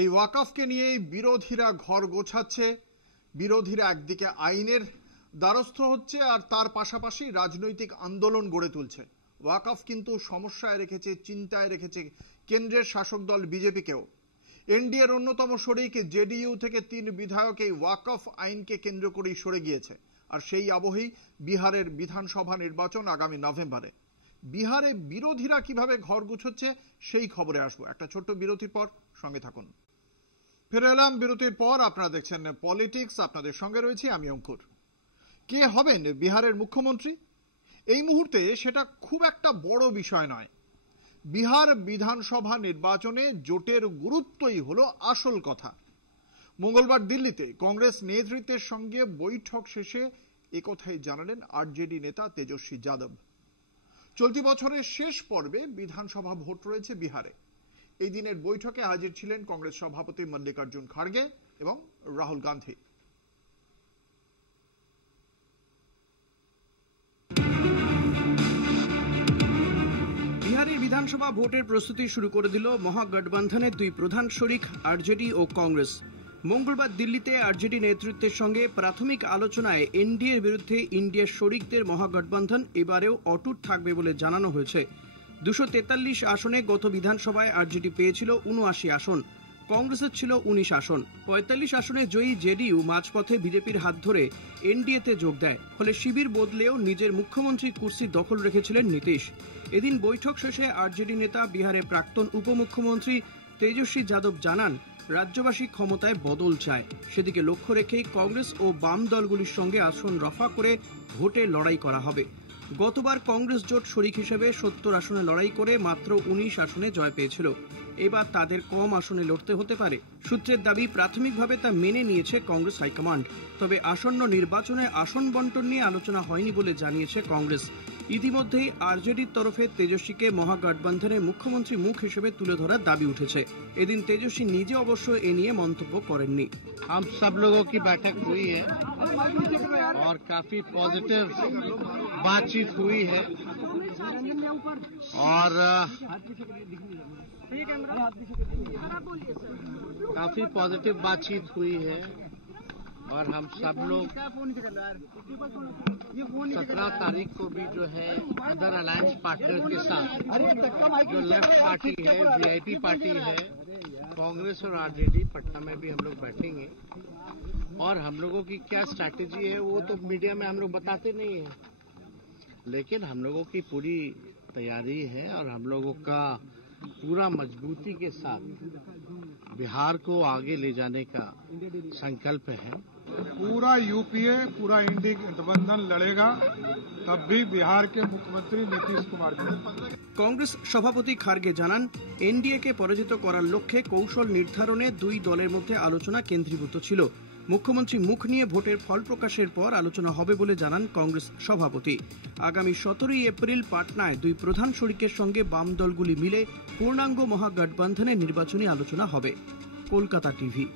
এই ওয়াকফকে নিয়ে বিরোধীরা ঘর গোছাচ্ছে। বিরোধীরা একদিকে আইনের দ্বারস্থ হচ্ছে আর তার পাশাপাশি রাজনৈতিক আন্দোলন গড়ে তুলছে। ওয়াকফ কিন্তু সমস্যায় রেখেছে, চিন্তায় রেখেছে কেন্দ্রের শাসক দল বিজেপিকেও। এনডিএর অন্যতম শরিক জেডিইউ থেকে 3 বিধায়ক এই ওয়াকফ আইনকে কেন্দ্র করেই সরে গিয়েছে। আর সেই আবহেই বিহারের বিধানসভা নির্বাচন আগামী নভেম্বরে। বিহারে বিরোধীরা কিভাবে ঘর গুছোচ্ছে সেই খবরে আসবো একটা ছোট্ট বিরতির পর। সঙ্গে থাকুন। ফিরে এলাম বিরতির পর। আপনারা দেখছেন পলিটিক্স, আপনাদের সঙ্গে রয়েছি আমি অঙ্কুর। কে হবেন বিহারের মুখ্যমন্ত্রী এই মুহূর্তে সেটা খুব একটা বড় বিষয় নয়। বিহার বিধানসভা নির্বাচনে জোটের গুরুত্বই হলো আসল কথা। মঙ্গলবার দিল্লিতে কংগ্রেস নেতৃত্বের সঙ্গে বৈঠক শেষে একথাই জানালেন আরজেডি নেতা তেজস্বী যাদব। চলতি বছরের শেষ পর্বে বিধানসভা ভোট রয়েছে বিহারে। এই দিনের বৈঠকে হাজির ছিলেন কংগ্রেস সভাপতি মল্লিকার্জুন খাড়গে এবং রাহুল গান্ধী। বিহারের বিধানসভা ভোটের প্রস্তুতি শুরু করে দিল মহাগঠবন্ধনের দুই প্রধান শরিক আরজেডি ও কংগ্রেস। মঙ্গলবার দিল্লিতে আরজেডি নেতৃত্বের সঙ্গে প্রাথমিক আলোচনায় এনডিএর বিরুদ্ধে ইন্ডিয়ার শরিকদের মহাগঠবন্ধন এবারেও অটুট থাকবে বলে জানানো হয়েছে। 243 আসনে গত বিধানসভায় আরজেডি পেয়েছিল 79 আসন, কংগ্রেসের ছিল 19 আসন। 45 আসনে জয়ী জেডিইউ মাঝপথে বিজেপির হাত ধরে এনডিএতে যোগ দেয়। ফলে শিবির বদলেও নিজের মুখ্যমন্ত্রী কুর্সি দখল রেখেছিলেন নীতিশ। এদিন বৈঠক শেষে আরজেডি নেতা বিহারের প্রাক্তন উপমুখ্যমন্ত্রী তেজস্বী যাদব জানান, রাজ্যবাসী ক্ষমতায় বদল চায়। সেদিকে লক্ষ্য রেখেই কংগ্রেস ও বাম দলগুলির সঙ্গে আসন রফা করে ভোটে লড়াই করা হবে। গতবার কংগ্রেস জোট শরিক হিসেবে 70 আসনে লড়াই করে মাত্র 19 আসনে জয় পেয়েছিল। এবার তাদের কম আসনে লড়তে হতে পারে। সূত্রের দাবি, প্রাথমিকভাবে তা মেনে নিয়েছে কংগ্রেস হাইকমান্ড। তবে আসন্ন নির্বাচনে আসন বন্টন নিয়ে আলোচনা হয়নি বলে জানিয়েছে কংগ্রেস। ইতিমধ্যেই আরজেডির তরফে তেজস্বীকে মহাগঠবন্ধনের মুখ্যমন্ত্রী মুখ হিসেবে তুলে ধরার দাবি উঠেছে। এদিন তেজস্বী নিজে অবশ্য এ নিয়ে মন্তব্য করেননি। हम सब लोगों की बैठक हुई है और काफी पॉजिटिव बातचीत हुई है और काफी पॉजिटिव बातचीत हुई है और हम सब लोग 17 तारीख को भी जो है अदर अलायंस पार्टनर के साथ जो लेफ्ट पार्टी है, वीआईपी पार्टी है, कांग्रेस और आरजेडी, पटना में भी हम लोग बैठेंगे और हम लोगों की क्या स्ट्रैटेजी है वो तो मीडिया में हम लोग बताते नहीं है, लेकिन हम लोगों की पूरी तैयारी है और हम लोगों का पूरा मजबूती के साथ बिहार को आगे ले जाने का संकल्प है। पूरा यूपीए, पूरा इंडी गठबंधन लड़ेगा, तब भी बिहार के मुख्यमंत्री नीतीश कुमार जी। কংগ্রেস সভাপতি খাড়গে জানান, এনডিএকে পরাজিত করার লক্ষ্যে কৌশল নির্ধারণে দুই দলের মধ্যে আলোচনা কেন্দ্রীভূত ছিল। মুখ্যমন্ত্রী মুখ নিয়ে ভোটের ফল প্রকাশের পর আলোচনা হবে বলে জানান কংগ্রেস সভাপতি। আগামী 17 এপ্রিল পাটনায় দুই প্রধান শরিকের সঙ্গে বাম দলগুলি মিলে পূর্ণাঙ্গ মহাগঠবন্ধনের নির্বাচনী আলোচনা হবে। কলকাতা টিভি।